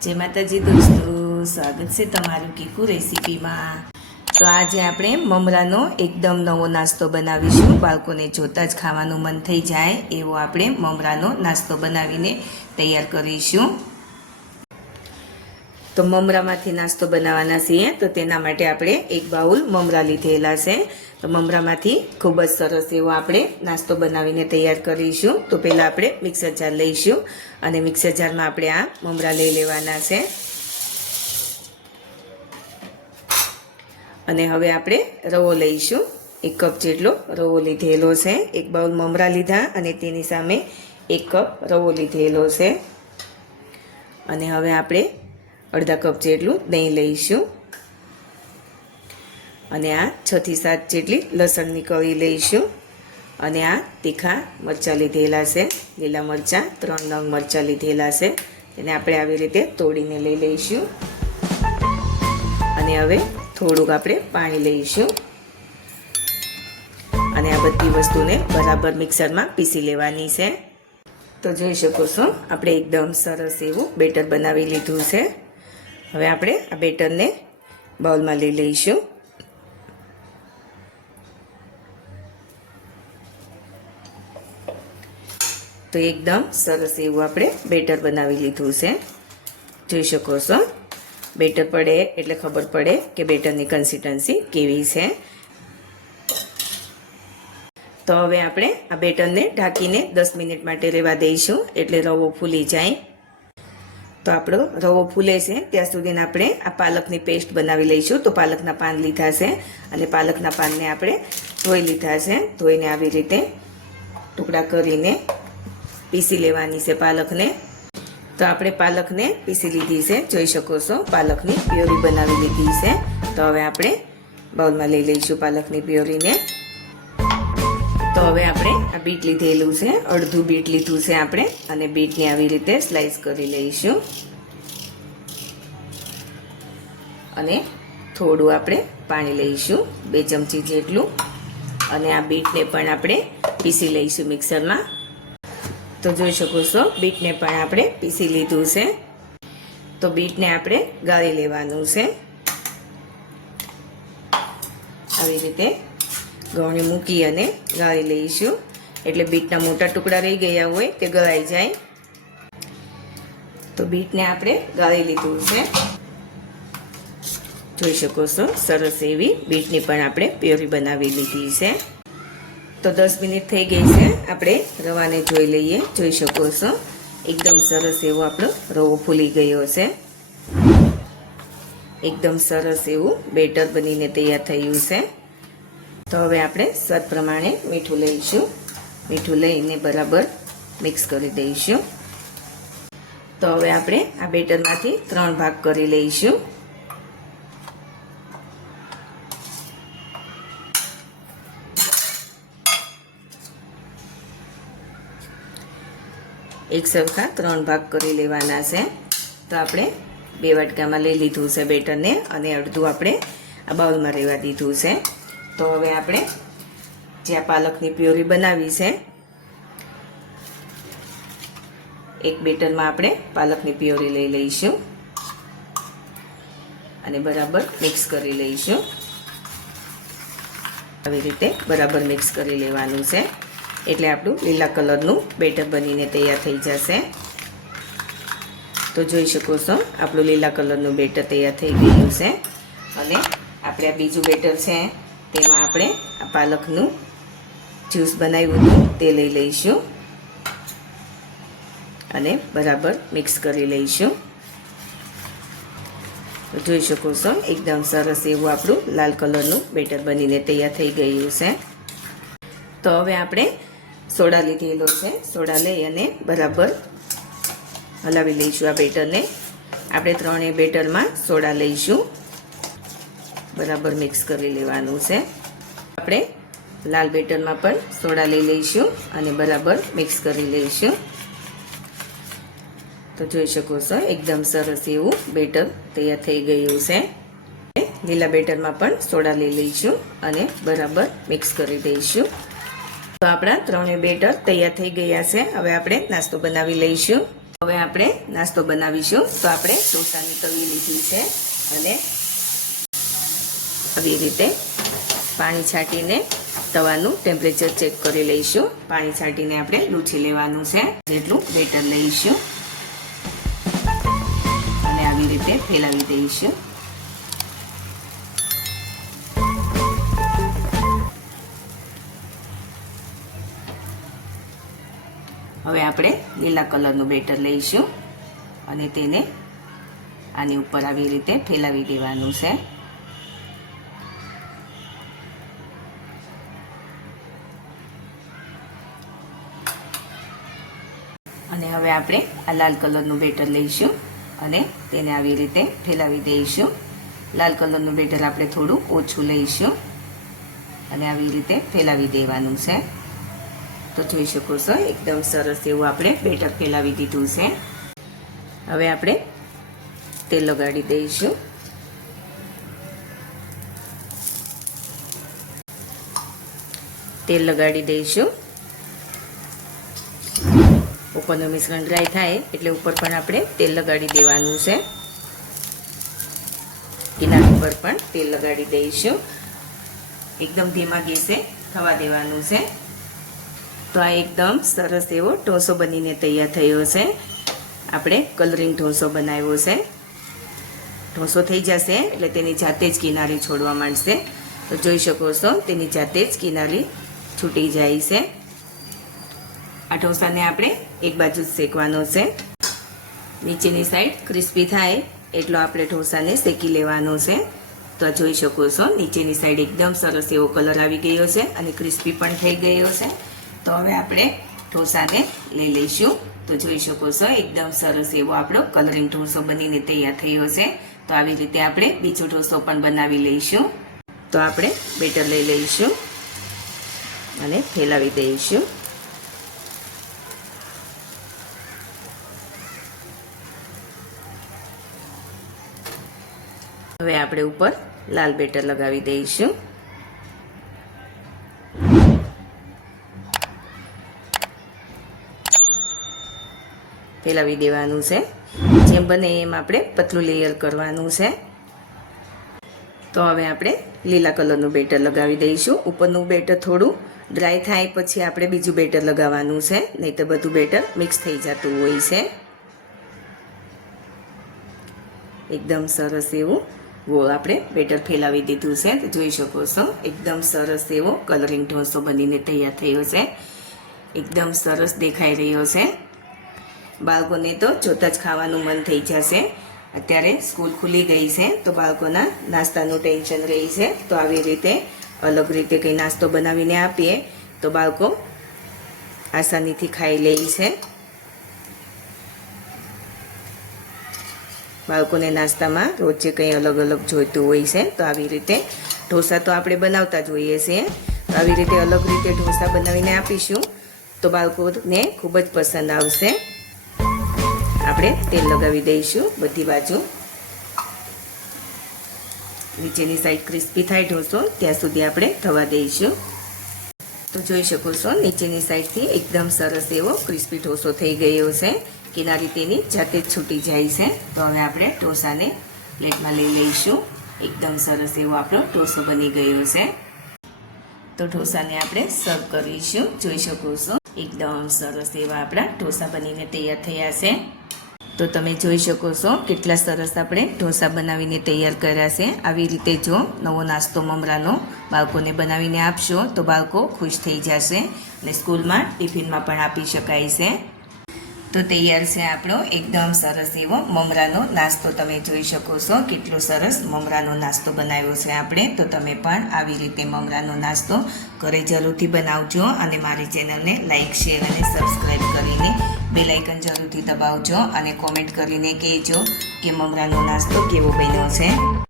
जय माताजी दोस्तों, स्वागत है तमारू कीकू रेसिपी में। तो आज આપણે મમરાનો એકદમ નવો નાસ્તો બનાવીશું। બાળકોને જોતા જ ખાવાનું મન થઈ જાય એવો આપણે મમરાનો નાસ્તો બનાવીને તૈયાર કરીશું। તો મમરામાંથી નાસ્તો બનાવવાના છીએ તો તેના માટે આપણે એક બાઉલ મમરા લીધેલા છે। તો મમરામાંથી ખૂબ જ સરસ એવો આપણે નાસ્તો બનાવીને તૈયાર કરીશું। તો પહેલાં આપણે મિક્સર જાર લઈશું અને મિક્સર જારમાં આપણે આ મમરા લઈ લેવાના છે। અને હવે આપણે રવો લઈશું। 1 કપ જેટલો રવો લીધેલો છે। એક બાઉલ મમરા લીધા અને તેની સામે 1 કપ રવો લીધેલો છે। અને હવે આપણે અડધા કપ જેટલું દહીં લઈશું અને આ 6 થી 7 જેટલી લસણની કળી લઈશું અને આ તીખા મરચાં લીધેલા છે। લીલા મરચાં 3 નંગ મરચાં લીધેલા છે, તેને આપણે આવી રીતે તોડીને લઈ લઈશું અને હવે થોડુંક આપણે પાણી લઈશું અને આ બધી વસ્તુને બરાબર મિક્સરમાં પીસી લેવાની છે। તો જોઈ શકો છો આપણે એકદમ સરસ એવું બેટર બનાવી લીધું છે। હવે આપણે આ બેટરને બાઉલમાં લઈ લઈશું તો એકદમ સરસ એવું આપણે બેટર બનાવી લીધું છે। જોઈ શકો છો બેટર પડે એટલે ખબર પડે કે બેટરની કન્સિસ્ટન્સી કેવી છે। તો હવે આપણે આ બેટરને ઢાંકીને 10 મિનિટ માટે રહેવા દઈશું એટલે રવો ફૂલી જાય। તો આપણો રવો ફૂલે છે ત્યાં સુધીને આપણે આ પાલકની પેસ્ટ બનાવી લઈશું। તો પાલકના પાન લીધા છે અને પાલકના પાનને આપણે ધોઈ લીધા છે। ધોઈને આવી રીતે ટુકડા કરીને પીસી લેવાની છે પાલકને। તો આપણે પાલકને પીસી લીધી છે, જોઈ શકો છો પાલકની પ્યોરી બનાવી લીધી છે। તો હવે આપણે બાઉલમાં લઈ લઈશું પાલકની પ્યોરીને। તો હવે આપણે આ બીટ લીધેલું છે, અડધું બીટ લીધું છે આપણે અને બીટને આવી રીતે સ્લાઈસ કરી લઈશું અને થોડું આપણે પાણી લઈશું 2 ચમચી જેટલું અને આ બીટને પણ આપણે પીસી લઈશું મિક્સરમાં। તો જોઈ શકો છો બીટને પણ આપણે પીસી લીધું છે। તો બીટને આપણે ગાળી લેવાનું છે, આવી રીતે ગળણી મૂકી અને ગાળી લઈશું એટલે બીટના મોટા ટુકડા રહી ગયા હોય તે ગળાઈ જાય। તો બીટને આપણે ગાળી લીધું છે, જોઈ શકો છો સરસ એવી બીટની પણ આપણે પ્યોરી બનાવી લીધી છે। તો 10 મિનિટ થઈ ગઈ છે, આપણે રવાને જોઈ લઈએ। જોઈ શકો છો એકદમ સરસ એવો આપણો રવો ફૂલી ગયો છે, એકદમ સરસ એવું બેટર બનીને તૈયાર થયું છે। તો હવે આપણે સ્વાદ પ્રમાણે મીઠું લઈશું, મીઠું લઈને બરાબર મિક્સ કરી દઈશું। તો હવે આપણે આ બેટરમાંથી 3 ભાગ કરી લઈશું। એક સરખા 3 ભાગ કરી લેવાના છે। તો આપણે 2 વાટકામાં લઈ લીધું છે બેટરને અને અડધું આપણે આ બાઉલમાં રહેવા દીધું છે। તો હવે આપણે જે આ પાલકની પ્યોરી બનાવી છે એક બેટરમાં આપણે પાલકની પ્યોરી લઈ લઈશું અને બરાબર મિક્સ કરી લઈશું। આવી રીતે બરાબર મિક્સ કરી લેવાનું છે એટલે આપણું લીલા કલરનું બેટર બનીને તૈયાર થઈ જશે। તો જોઈ શકો છો આપણું લીલા કલરનું બેટર તૈયાર થઈ ગયું છે અને આપણે આ બીજું બેટર છે તેમાં આપણે આ પાલકનું જ્યુસ બનાવ્યું હતું તે લઈ લઈશું અને બરાબર મિક્સ કરી લઈશું। તો જોઈ શકો છો એકદમ સરસ એવું આપણું લાલ કલરનું બેટર બનીને તૈયાર થઈ ગયું છે। તો હવે આપણે સોડા લીધેલો છે, સોડા લઈ અને બરાબર હલાવી લઈશું આ બેટરને। આપણે 3 બેટરમાં સોડા લઈશું, બરાબર મિક્સ કરી લેવાનું છે। આપણે લાલ બેટરમાં પણ સોડા લઈ લઈશું અને બરાબર મિક્સ કરી લઈશું। તો જોઈ શકો છો એકદમ સરસ એવું બેટર તૈયાર થઈ ગયું છે। લીલા બેટરમાં પણ સોડા લઈ લઈશું અને બરાબર મિક્સ કરી દઈશું। તો આપણા 3 બેટર તૈયાર થઈ ગયા છે। હવે આપણે નાસ્તો બનાવી લઈશું। હવે આપણે નાસ્તો બનાવીશું. તો આપણે ઢોસાની તવી લીધી છે અને આવી રીતે પાણી છાંટીને તવાનું ટેમ્પરેચર ચેક કરી લઈશું. પાણી છાંટીને આપણે લૂછી લેવાનું છે. જેટલું બેટર લઈશું અને આવી રીતે ફેલાવી દઈશું. હવે આપણે લીલા કલરનું બેટર લઈશું અને તેને આની ઉપર આવી રીતે ફેલાવી દેવાનું છે. અને હવે આપણે આ લાલ કલરનું બેટર લઈશું અને તેને આવી રીતે ફેલાવી દઈશું. લાલ કલરનું બેટર આપણે થોડું ઓછું લઈશું અને આવી રીતે ફેલાવી દેવાનું છે. તો જોઈ શકો છો એકદમ સરસ એવું આપણે બેટર ફેલાવી દીધું છે. હવે આપણે તેલ લગાડી દઈશું. તેલ લગાડી દઈશું. ઉપરનું મિશ્રણ ડ્રાય થાય એટલે ઉપર પણ આપણે તેલ લગાડી દેવાનું છે. કિનારા ઉપર પણ તેલ લગાડી દઈશું. એકદમ ધીમા ગેસે થવા દેવાનું છે. તો આ એકદમ સરસ એવો ઢોસો બનીને તૈયાર થયો છે. આપણે કલરિંગ ઢોસો બનાવ્યો છે. ઢોસો થઈ જશે એટલે તેની જાતે જ કિનારી છોડવા માંડશે. તો જોઈ શકો છો તેની જાતે જ કિનારી છૂટી જાય છે. આ ઢોસાને આપણે એક બાજુ જ શેકવાનો છે. નીચેની સાઈડ ક્રિસ્પી થાય એટલો આપણે ઢોસાને શેકી લેવાનો છે. તો જોઈ શકો છો નીચેની સાઈડ એકદમ સરસ એવો કલર આવી ગયો છે અને ક્રિસ્પી પણ થઈ ગયો છે. તો હવે આપણે ઢોસાને લઈ લઈશું. તો જોઈ શકો છો એકદમ સરસ એવો આપણો કલરિંગ ઢોસો બનીને તૈયાર થયો છે. તો આવી રીતે આપણે બીજો ઢોસો પણ બનાવી લઈશું. તો આપણે બેટર લઈ લઈશું અને ફેલાવી દઈશું. હવે આપણે ઉપર લાલ બેટર લગાવી દઈશું. ફેલાવી દેવાનું છે. જેમ બને એમ આપણે પતલું લેયર કરવાનું છે. તો હવે આપણે લીલા કલરનું બેટર લગાવી દઈશું. ઉપરનું બેટર થોડું ડ્રાય થાય પછી આપણે બીજું બેટર લગાવવાનું છે, નહીં તો બધું બેટર મિક્સ થઈ જતું હોય છે. એકદમ સરસ એવું આપણે બેટર ફેલાવી દીધું છે. જોઈ શકો છો એકદમ સરસ એવો કલરિંગ ઢોસો બનીને તૈયાર થયો છે. એકદમ સરસ દેખાઈ રહ્યો છે. બાળકોને તો જોતા જ ખાવાનું મન થઈ જશે. અત્યારે સ્કૂલ ખુલી ગઈ છે તો બાળકોના નાસ્તાનું ટેન્શન રહી છે. તો આવી રીતે અલગ રીતે કંઈ નાસ્તો બનાવીને આપીએ તો બાળકો આસાનીથી ખાઈ લે છે. બાળકોને નાસ્તામાં રોજે કંઈ અલગ અલગ જોઈતું હોય છે. તો આવી રીતે ઢોસા તો આપણે બનાવતા જ હોઈએ છીએ. તો આવી રીતે અલગ રીતે ઢોસા બનાવીને આપીશું તો બાળકોને ખૂબ જ પસંદ આવશે. આપણે તેલ લગાવી દઈશું બધી બાજુ. નીચેની સાઈડ ક્રિસ્પી થાય ઢોસો ત્યાં સુધી આપણે થવા દઈશું. તો જોઈ શકો છો નીચેની સાઈડથી એકદમ સરસ એવો ક્રિસ્પી ઢોસો થઈ ગયો છે. કિનારી તેની જાતે જ છૂટી જાય છે. તો હવે આપણે ઢોસાને પ્લેટમાં લઈ લઈશું. એકદમ સરસ એવો આપણો ઢોસો બની ગયો છે. તો ઢોસાને આપણે સર્વ કરીશું. જોઈ શકો છો એકદમ સરસ એવા આપણા ઢોસા બનીને તૈયાર થયા છે. તો તમે જોઈ શકો છો કેટલા સરસ આપણે ઢોસા બનાવીને તૈયાર કર્યા છે. આવી રીતે જો નવો નાસ્તો મમરાનો બાળકોને બનાવીને આપશો તો બાળકો ખુશ થઈ જશે અને સ્કૂલમાં ટિફિનમાં પણ આપી શકાય છે. તો તૈયાર છે આપણો એકદમ સરસ એવો મમરાનો નાસ્તો. તમે જોઈ શકો છો કેટલો સરસ મમરાનો નાસ્તો બનાવ્યો છે આપણે. તો તમે પણ આવી રીતે મમરાનો નાસ્તો ઘરે જરૂરથી બનાવજો અને મારી ચેનલને લાઇક, શેર અને સબસ્ક્રાઈબ કરીને બેલ આઇકન જરૂરથી દબાવજો અને કોમેન્ટ કરીને કહેજો કે મમરાનો નાસ્તો કેવો બન્યો છે.